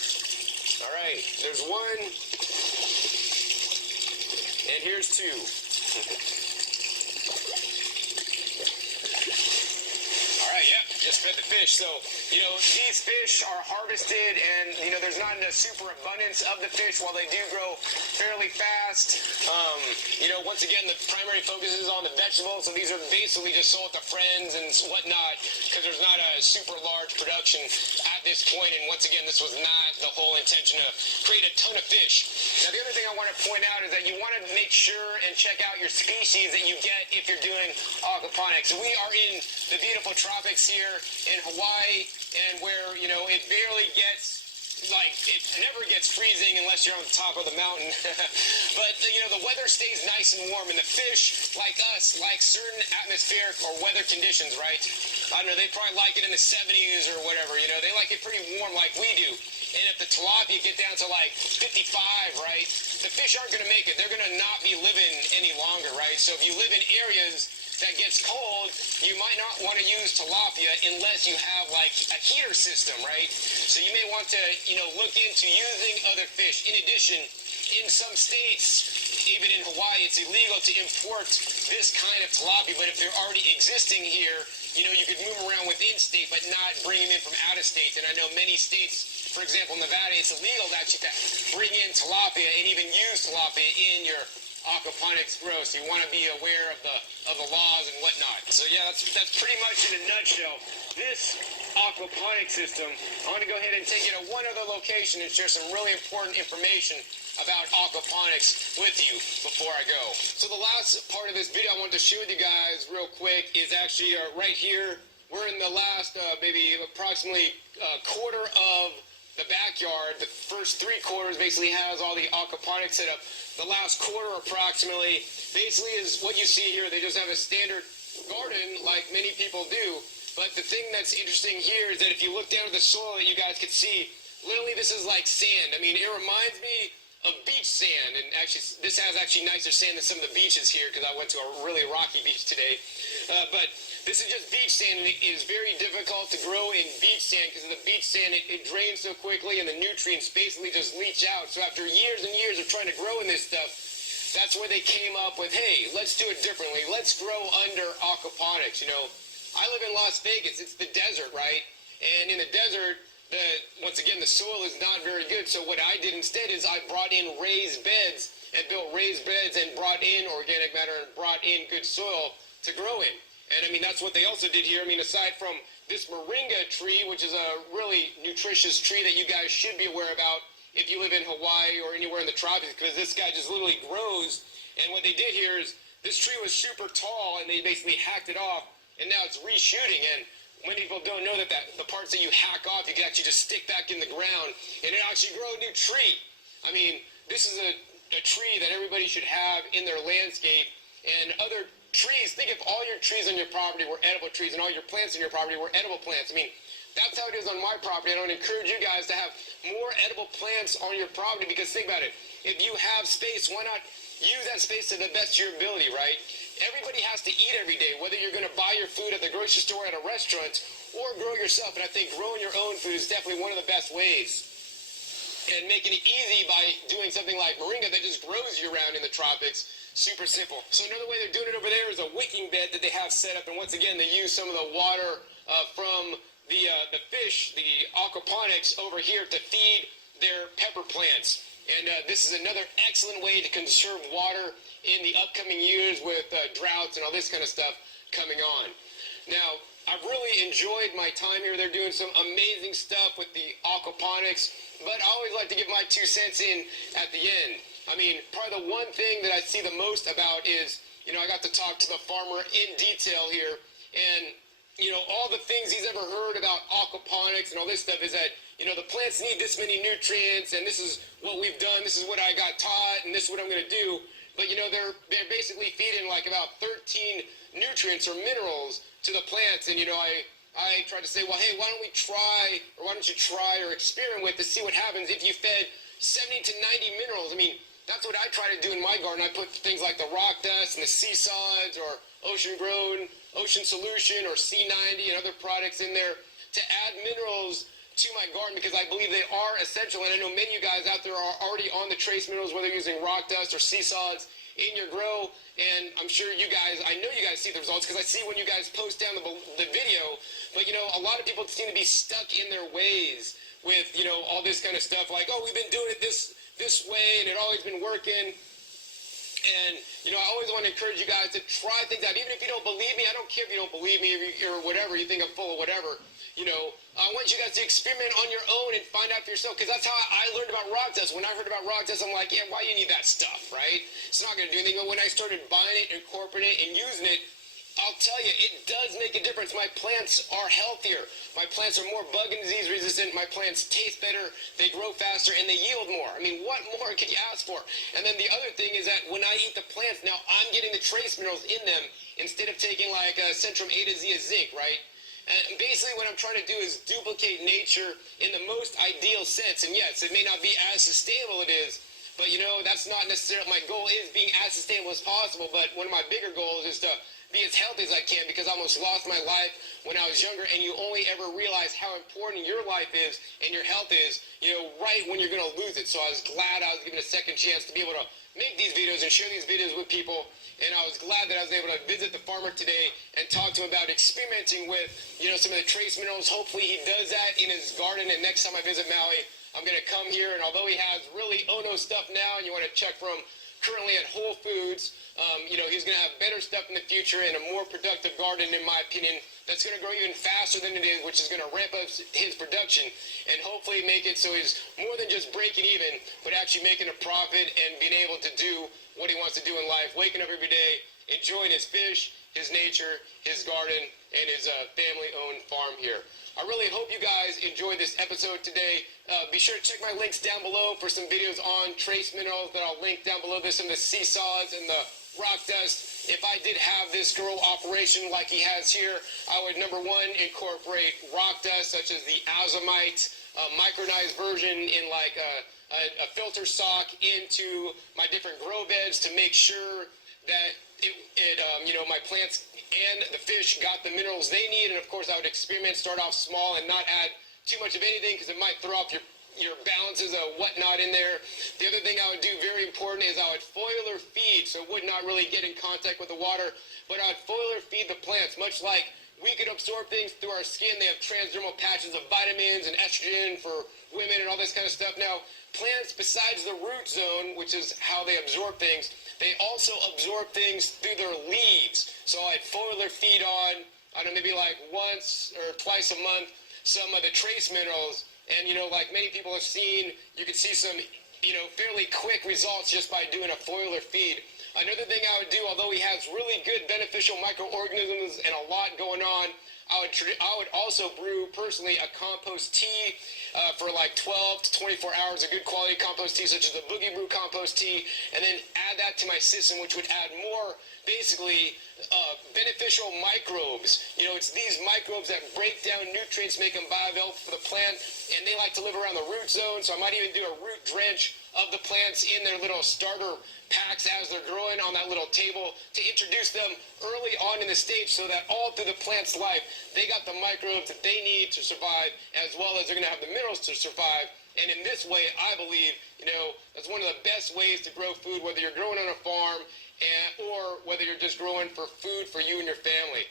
All right, there's one, and here's two. All right, yeah, just fed the fish. So, you know, these fish are harvested, and, you know, there's not a super abundance of the fish while they do grow fairly fast. You know, once again, the primary focus is on the vegetables, so these are basically just sold to friends and whatnot, because there's not a super large production at this point, and once again, this was not the whole intention to create a ton of fish. Now, the other thing I want to point out is that you want to make sure and check out your species that you get if you're doing aquaponics. We are in the beautiful tropics here in Hawaii, and where, you know, it barely gets, like, it never gets freezing unless you're on the top of the mountain. But, you know, the weather stays nice and warm, and the fish, like us, like certain atmospheric or weather conditions, right? I don't know, they probably like it in the 70s or whatever, you know, they like it pretty warm like we do. And if the tilapia get down to like 55, right, the fish aren't going to make it. They're going to not be living any longer, right? So if you live in areas that gets cold, you might not want to use tilapia unless you have like a heater system, right? So you may want to, you know, look into using other fish. In addition, in some states, even in Hawaii, it's illegal to import this kind of tilapia, but if they're already existing here, you know, you could move around within state, but not bring them in from out of state. And I know many states, for example, Nevada, it's illegal actually to bring in tilapia and even use tilapia in your aquaponics grow, so you want to be aware of the laws and whatnot. So yeah, that's pretty much in a nutshell this aquaponics system. I want to go ahead and take you to one other location and share some really important information about aquaponics with you before I go. So the last part of this video I wanted to share with you guys real quick is actually right here. We're in the last maybe approximately quarter of the backyard. The first 3 quarters basically has all the aquaponics set up. The last quarter approximately basically is what you see here. They just have a standard garden like many people do. But the thing that's interesting here is that if you look down at the soil that you guys can see, literally this is like sand. I mean, it reminds me of beach sand, and actually this has actually nicer sand than some of the beaches here because I went to a really rocky beach today. But this is just beach sand, and it is very difficult to grow in beach sand because of the beach sand, it drains so quickly and the nutrients basically just leach out. So after years and years of trying to grow in this stuff, that's where they came up with, hey, let's do it differently. Let's grow under aquaponics. You know, I live in Las Vegas. It's the desert, right? And in the desert, once again, the soil is not very good. So what I did instead is I brought in raised beds and built raised beds and brought in organic matter and brought in good soil to grow in. And I mean, that's what they also did here. I mean, aside from this moringa tree, which is a really nutritious tree that you guys should be aware about if you live in Hawaii or anywhere in the tropics, because this guy just literally grows. And what they did here is this tree was super tall, and they basically hacked it off, and now it's reshooting. And many people don't know that the parts that you hack off, you can actually just stick back in the ground, and it actually grow a new tree. I mean, this is a tree that everybody should have in their landscape. And other trees, think if all your trees on your property were edible trees and all your plants on your property were edible plants. I mean, that's how it is on my property. I don't encourage you guys to have more edible plants on your property, because think about it. If you have space, why not use that space to the best of your ability, right? Everybody has to eat every day, whether you're going to buy your food at the grocery store, at a restaurant, or grow yourself. And I think growing your own food is definitely one of the best ways. And making it easy by doing something like moringa that just grows year-round in the tropics. Super simple. So another way they're doing it over there is a wicking bed that they have set up. And once again, they use some of the water from the fish, the aquaponics over here, to feed their pepper plants. And this is another excellent way to conserve water in the upcoming years with droughts and all this kind of stuff coming on. Now, I've really enjoyed my time here. They're doing some amazing stuff with the aquaponics, but I always like to give my 2 cents in at the end. I mean, probably the one thing that I see the most about is, I got to talk to the farmer in detail here, and all the things he's ever heard about aquaponics and all this stuff is that, the plants need this many nutrients, and this is what we've done, this is what I got taught, and this is what I'm going to do. But, they're basically feeding like about 13 nutrients or minerals to the plants, and, I tried to say, well, hey, why don't you try or experiment with to see what happens if you fed 70 to 90 minerals. I mean, that's what I try to do in my garden. I put things like the rock dust and the sea solids or ocean grown, ocean solution or C90 and other products in there to add minerals to my garden because I believe they are essential. And I know many of you guys out there are already on the trace minerals, whether you're using rock dust or sea solids in your grow. And I'm sure I know you guys see the results because I see when you guys post down the video. But, a lot of people seem to be stuck in their ways with, all this kind of stuff like, oh, we've been doing it this way and it always been working. And, I always want to encourage you guys to try things out. Even if you don't believe me, I don't care if you don't believe me or whatever, you think I'm full of whatever. I want you guys to experiment on your own and find out for yourself, because that's how I learned about rock dust. When I heard about rock dust, I'm like, yeah, why do you need that stuff, right? It's not going to do anything. But when I started buying it, incorporating it, and using it, I'll tell you, it does make a difference. My plants are healthier. My plants are more bug and disease resistant. My plants taste better. They grow faster, and they yield more. I mean, what more could you ask for? And then the other thing is that when I eat the plants, now I'm getting the trace minerals in them instead of taking like Centrum A to Z of zinc, right? And basically what I'm trying to do is duplicate nature in the most ideal sense. And yes, it may not be as sustainable it is, but that's not necessarily, my goal is being as sustainable as possible, but one of my bigger goals is to be as healthy as I can, because I almost lost my life when I was younger, and you only ever realize how important your life is and your health is, right when you're going to lose it. So I was glad I was given a second chance to be able to make these videos and share these videos with people, and I was glad that I was able to visit the farmer today and talk to him about experimenting with, some of the trace minerals. Hopefully he does that in his garden, and next time I visit Maui, I'm going to come here, and although he has really Ono stuff now, and you want to check for him currently at Whole Foods, he's going to have better stuff in the future and a more productive garden, in my opinion, that's going to grow even faster than it is, which is going to ramp up his production and hopefully make it so he's more than just breaking even, but actually making a profit and being able to do what he wants to do in life, waking up every day, enjoying his fish, his nature, his garden, and his family-owned farm here. I really hope you guys enjoyed this episode today. Be sure to check my links down below for some videos on trace minerals that I'll link down below. There's some of the sea solids and the rock dust. If I did have this grow operation like he has here, I would, number one, incorporate rock dust such as the azomite micronized version in like a filter sock into my different grow beds to make sure that my plants and the fish got the minerals they need. And of course I would experiment, start off small and not add too much of anything, because it might throw off your balances of whatnot in there. The other thing I would do, very important, is I would foliar feed, so it would not really get in contact with the water, but I would foliar feed the plants, much like we could absorb things through our skin. They have transdermal patches of vitamins and estrogen for women and all this kind of stuff. Now, plants, besides the root zone, which is how they absorb things, they also absorb things through their leaves. So I'd foliar feed on, I don't know, maybe like once or twice a month, some of the trace minerals. And, like many people have seen, you can see some, fairly quick results just by doing a foliar feed. Another thing I would do, although he has really good beneficial microorganisms and a lot going on, I would also brew personally a compost tea for like 12 to 24 hours, a good quality compost tea such as the Boogie Brew compost tea, and then add that to my system, which would add more basically beneficial microbes. It's these microbes that break down nutrients, make them bioavailable for the plant, and they like to live around the root zone, so I might even do a root drench of the plants in their little starter packs as they're growing on that little table to introduce them early on in the stage, so that all through the plant's life they got the microbes that they need to survive, as well as they're going to have the minerals to survive. And in this way, I believe, that's one of the best ways to grow food, whether you're growing on a farm or whether you're just growing for food for you and your family.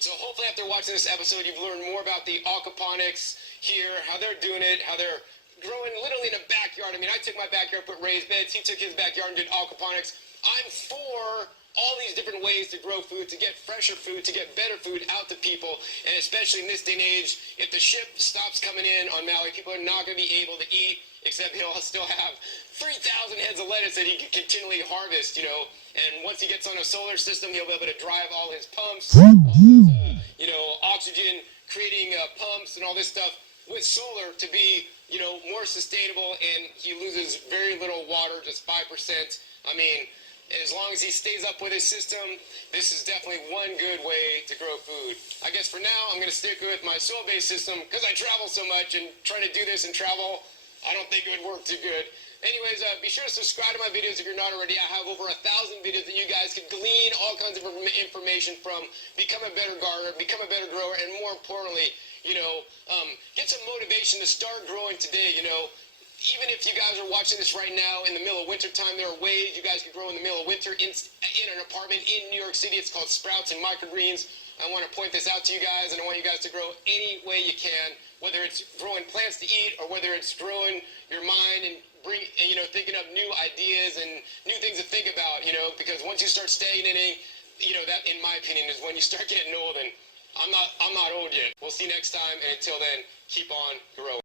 So hopefully after watching this episode, you've learned more about the aquaponics here, how they're doing it, how they're growing literally in a backyard. I mean, I took my backyard, put raised beds. He took his backyard and did aquaponics. I'm for all these different ways to grow food, to get fresher food, to get better food out to people. And especially in this day and age, if the ship stops coming in on Maui, people are not going to be able to eat, except he'll still have 3,000 heads of lettuce that he can continually harvest, you know. And once he gets on a solar system, he'll be able to drive all his pumps, all his, you know, oxygen creating pumps and all this stuff with solar to be, you know, more sustainable, and he loses very little water, just 5%. I mean, as long as he stays up with his system, this is definitely one good way to grow food. I guess for now, I'm going to stick with my soil-based system because I travel so much, and trying to do this and travel, I don't think it would work too good. Anyways, be sure to subscribe to my videos if you're not already. I have over 1,000 videos that you guys can glean all kinds of information from, become a better gardener, become a better grower, and more importantly, you know, get some motivation to start growing today, you know. Even if you guys are watching this right now in the middle of winter time, there are ways you guys can grow in the middle of winter in an apartment in New York City. It's called sprouts and microgreens. I want to point this out to you guys, and I want you guys to grow any way you can, whether it's growing plants to eat or whether it's growing your mind and you know, thinking of new ideas and new things to think about, you know, because once you start stagnating, you know, that, in my opinion, is when you start getting old, and I'm not old yet. We'll see you next time, and until then, keep on growing.